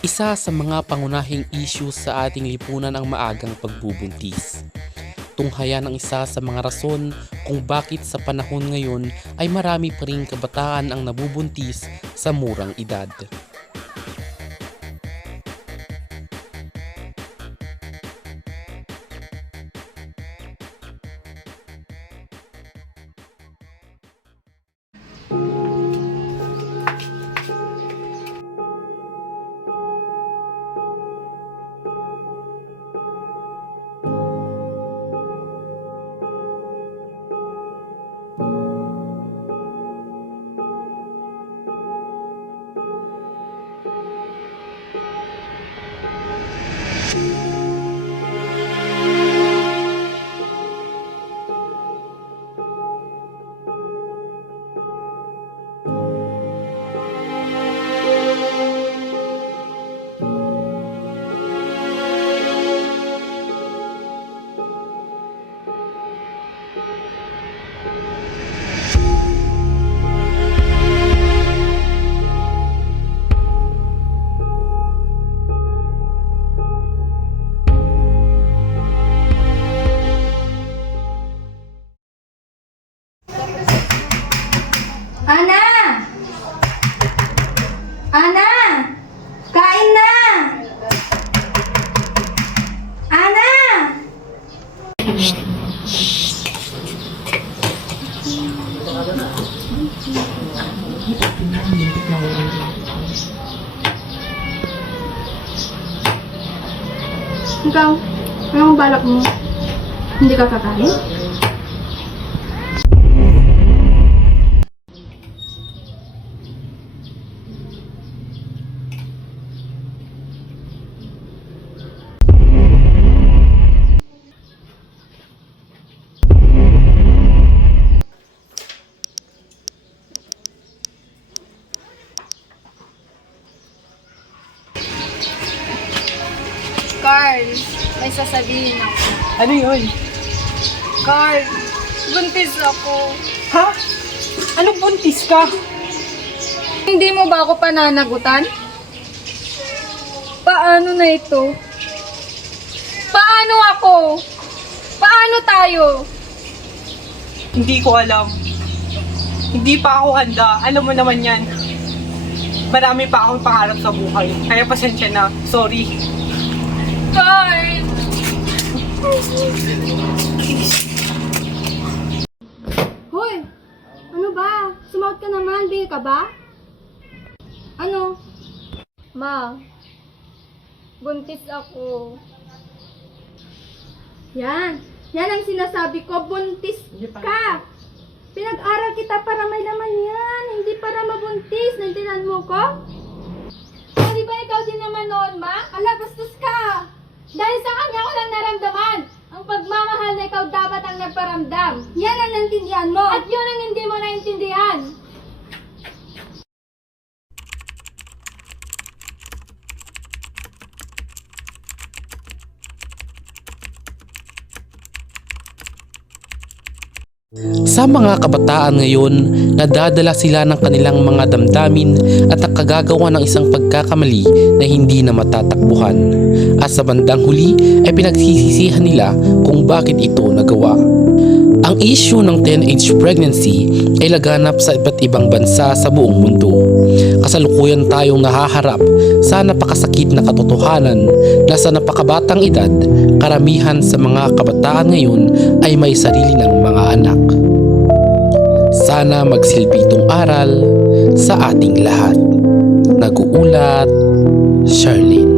Isa sa mga pangunahing issue sa ating lipunan ang maagang pagbubuntis. Tunghayan ang isa sa mga rason kung bakit sa panahon ngayon ay marami pa ring kabataan ang nabubuntis sa murang edad. Ana! Ana! Kain na! Ana! Ikaw, anong balak mo? Hindi ka kakain? Carl, may sasabihin ako. Ano yun? Carl, buntis ako. Ha? Anong buntis ka? Hindi mo ba ako pananagutan? Paano na ito? Paano ako? Paano tayo? Hindi ko alam. Hindi pa ako handa. Alam mo naman yan. Marami pa akong pangarap sa buhay. Kaya pasensya na. Sorry. Carl! Hoy! Ano ba? Sumaot ka naman. Bihil ka ba? Ano? Ma, buntis ako. Yan. Yan ang sinasabi ko. Buntis ka. Pinag-aral kita para may laman yan. Hindi para mabuntis. Naintindihan mo ko? Di ba ikaw din naman noon, ma? Ala, bastos ka. Dahil sa kanya ko lang naramdaman. Ang pagmamahal na ikaw dapat ang nagparamdam. Yan ang naintindihan mo. At yun ang hindi mo naintindihan. Sa mga kabataan ngayon, nadadala sila ng kanilang mga damdamin at nakagagawa ng isang pagkakamali na hindi na matatakbuhan. At sa bandang huli ay pinagsisisihan nila kung bakit ito nagawa. Ang issue ng teenage pregnancy ay laganap sa iba't ibang bansa sa buong mundo. Kasalukuyan tayong nahaharap sa napakasakit na katotohanan na sa napakabatang edad, karamihan sa mga kabataan ngayon ay may sarili ng mga anak. Sana magsilbi itong aral sa ating lahat. Nag-uulat, Charlene.